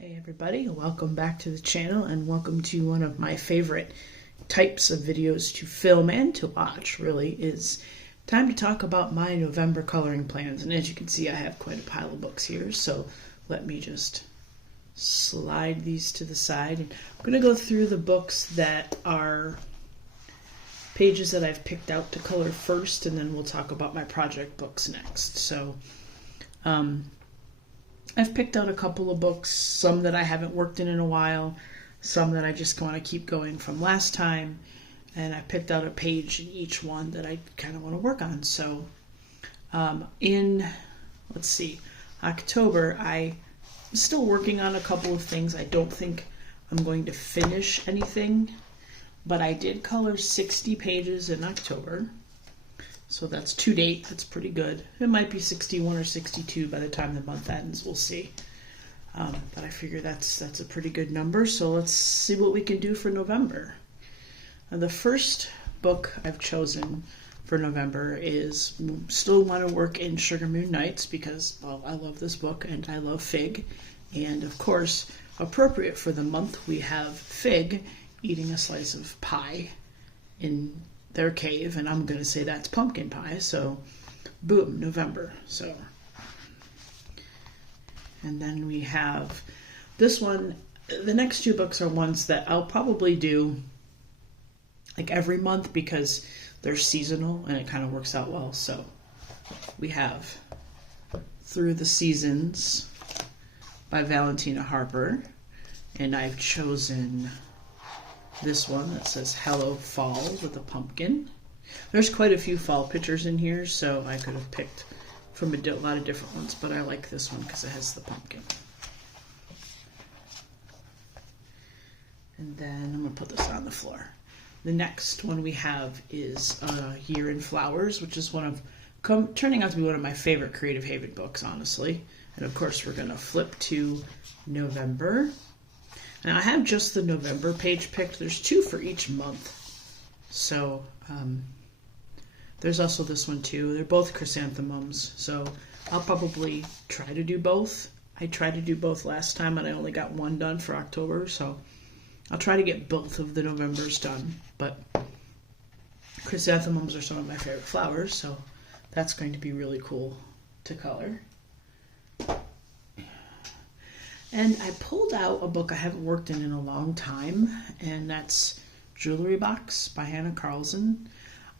Hey everybody, welcome back to the channel and welcome to one of my favorite types of videos to film and to watch. Really is time to talk about my November coloring plans, and as you can see I have quite a pile of books here, so let me just slide these to the side. And I'm going to go through the books that are pages that I've picked out to color first, and then we'll talk about my project books next. So I've picked out a couple of books, some that I haven't worked in a while, some that I just want to keep going from last time, and I picked out a page in each one that I kind of want to work on. So let's see, October, I'm still working on a couple of things. I don't think I'm going to finish anything, but I did color 60 pages in October. So that's to date, that's pretty good. It might be 61 or 62 by the time the month ends, we'll see. But I figure that's a pretty good number, so let's see what we can do for November. The first book I've chosen for November is, still want to work in Sugar Moon Nights because, well, I love this book and I love Fig. And of course, appropriate for the month, we have Fig eating a slice of pie in their cave, and I'm going to say that's pumpkin pie, so boom, November. So, and then we have this one. The next two books are ones that I'll probably do like every month because they're seasonal and it kind of works out well. So we have Through the Seasons by Valentina Harper, and I've chosen this one that says Hello Fall with a pumpkin. There's quite a few fall pictures in here, so I could have picked from a lot of different ones, but I like this one because it has the pumpkin. And then I'm going to put this on the floor. The next one we have is Year in Flowers, which is turning out to be one of my favorite Creative Haven books, honestly. And of course we're going to flip to November. Now I have just the November page picked. There's two for each month. So there's also this one too. They're both chrysanthemums. So I'll probably try to do both. I tried to do both last time and I only got one done for October. So I'll try to get both of the Novembers done. But chrysanthemums are some of my favorite flowers. So that's going to be really cool to color. And I pulled out a book I haven't worked in a long time, and that's Jewelry Box by Hannah Carlson.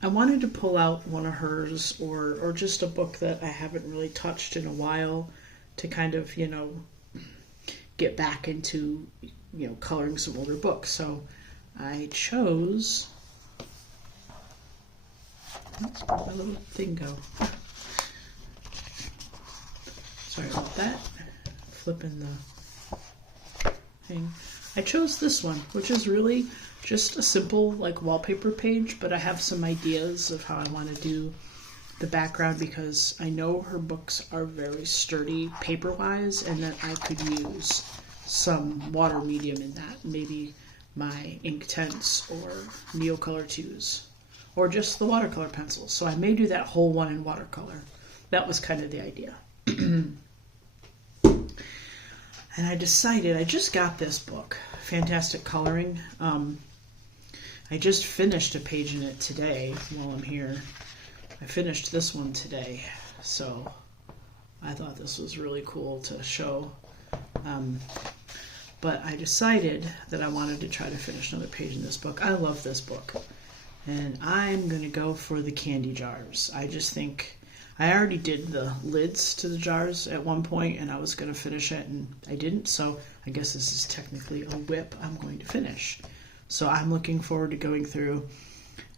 I wanted to pull out one of hers or just a book that I haven't really touched in a while to kind of, get back into, coloring some older books. So I chose, where'd my little thing go? Sorry about that. Flipping the thing. I chose this one, which is really just a simple wallpaper page, but I have some ideas of how I want to do the background because I know her books are very sturdy paper-wise and that I could use some water medium in that, maybe my Inktense or Neocolor 2s or just the watercolor pencils. So I may do that whole one in watercolor. That was kind of the idea. And I decided, I just got this book, Fantastic Coloring. I just finished a page in it today while I'm here. I finished this one today, so I thought this was really cool to show. But I decided that I wanted to try to finish another page in this book. I love this book. And I'm going to go for the candy jars. I just think I already did the lids to the jars at one point, and I was going to finish it, and I didn't, so I guess this is technically a whip I'm going to finish. So I'm looking forward to going through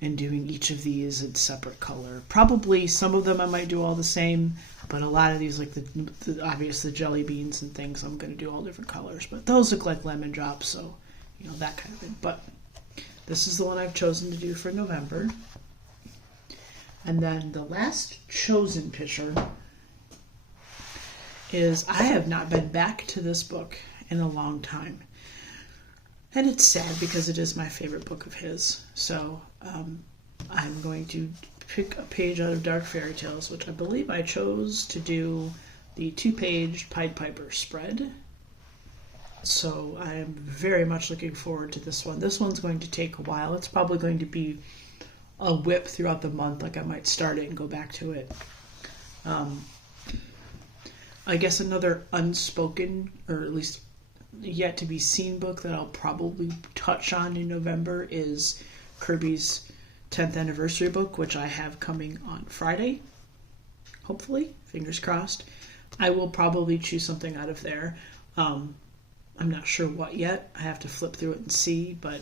and doing each of these in separate color. Probably some of them I might do all the same, but a lot of these, like the jelly beans and things, I'm going to do all different colors. But those look like lemon drops, so, that kind of thing. But this is the one I've chosen to do for November. And then the last chosen picture is, I have not been back to this book in a long time. And it's sad because it is my favorite book of his. So I'm going to pick a page out of Dark Fairy Tales, which I believe I chose to do the 2-page Pied Piper spread. So I am very much looking forward to this one. This one's going to take a while. It's probably going to be a whip throughout the month. Like I might start it and go back to it. I guess another unspoken, or at least yet to be seen book that I'll probably touch on in November is Kirby's 10th anniversary book, which I have coming on Friday. Hopefully, fingers crossed. I will probably choose something out of there. I'm not sure what yet. I have to flip through it and see, but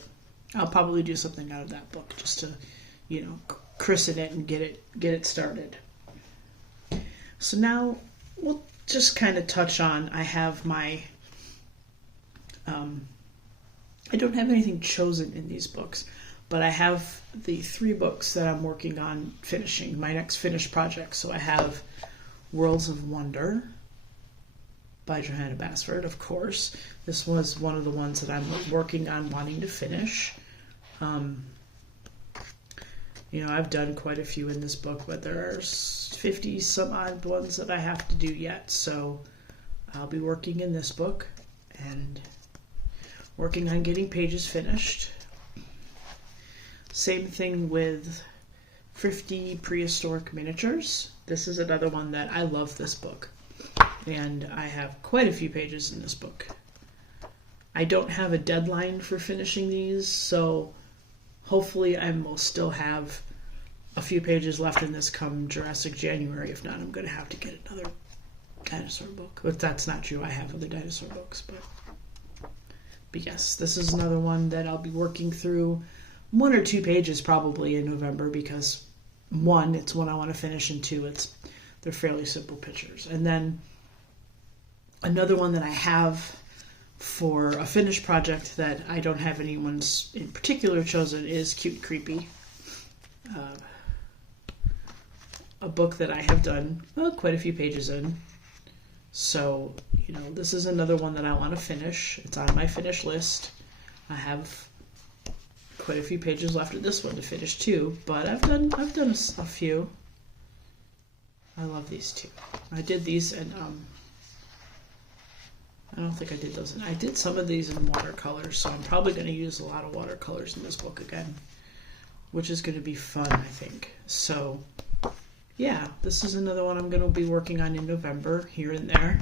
I'll probably do something out of that book just to, christen it and get it started. So now we'll just kind of touch on, I have my, I don't have anything chosen in these books, but I have the 3 books that I'm working on finishing, my next finished project. So I have Worlds of Wonder by Johanna Basford, of course. This was one of the ones that I'm working on wanting to finish. I've done quite a few in this book, but there are 50 some odd ones that I have to do yet. So I'll be working in this book and working on getting pages finished. Same thing with 50 Prehistoric Miniatures. This is another one that I love this book. And I have quite a few pages in this book. I don't have a deadline for finishing these, so hopefully I will still have a few pages left in this come Jurassic January. If not, I'm going to have to get another dinosaur book. But that's not true. I have other dinosaur books. But yes, this is another one that I'll be working through 1 or 2 pages probably in November because 1, it's one I want to finish, and 2, they're fairly simple pictures. And then another one that I have for a finished project that I don't have anyone's in particular chosen is Cute Creepy. A book that I have done quite a few pages in. So, this is another one that I want to finish. It's on my finish list. I have quite a few pages left of this one to finish too, but I've done a few. I love these 2. I did these and I don't think I did those. I did some of these in watercolors, so I'm probably going to use a lot of watercolors in this book again, which is going to be fun, I think. So, yeah, this is another one I'm going to be working on in November, here and there.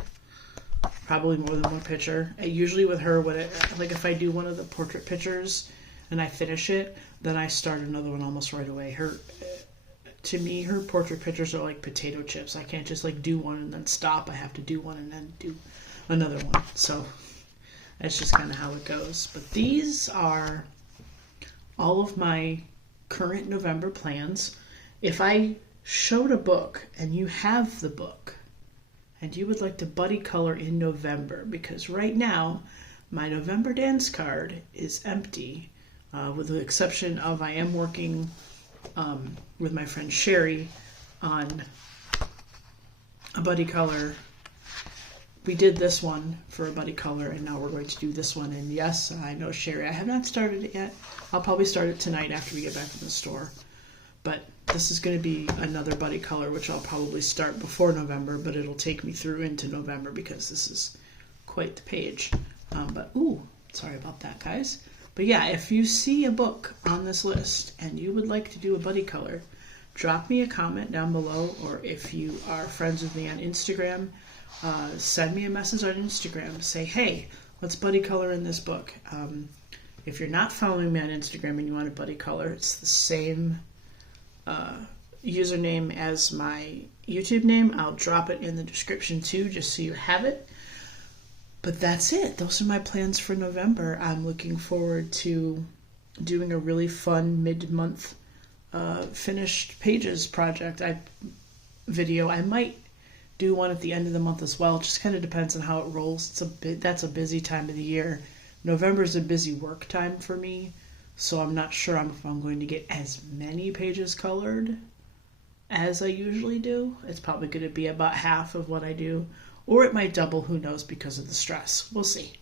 Probably more than one picture. Usually with her, if I do one of the portrait pictures and I finish it, then I start another one almost right away. To me, her portrait pictures are like potato chips. I can't just do one and then stop. I have to do one and then do another one. So that's just kind of how it goes. But these are all of my current November plans. If I showed a book and you have the book and you would like to buddy color in November, because right now my November dance card is empty, with the exception of I am working with my friend Sherry on a buddy color. We did this one for a buddy color, and now we're going to do this one. And yes, I know Sherry, I have not started it yet. I'll probably start it tonight after we get back from the store. But this is going to be another buddy color, which I'll probably start before November, but it'll take me through into November because this is quite the page. Sorry about that, guys. But yeah, if you see a book on this list and you would like to do a buddy color, drop me a comment down below, or if you are friends with me on Instagram, send me a message on Instagram. Say, hey, let's buddy color in this book. If you're not following me on Instagram and you want a buddy color, it's the same username as my YouTube name. I'll drop it in the description too, just so you have it. But that's it. Those are my plans for November. I'm looking forward to doing a really fun mid-month finished pages project video. I might do one at the end of the month as well. It just kind of depends on how it rolls. That's a busy time of the year. November is a busy work time for me, so I'm not sure if I'm going to get as many pages colored as I usually do. It's probably going to be about half of what I do, or it might double, who knows, because of the stress. We'll see.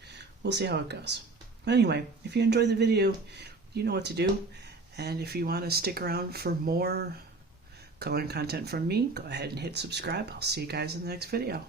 We'll see how it goes. But anyway, if you enjoyed the video, you know what to do. And if you want to stick around for more coloring content from me, go ahead and hit subscribe. I'll see you guys in the next video.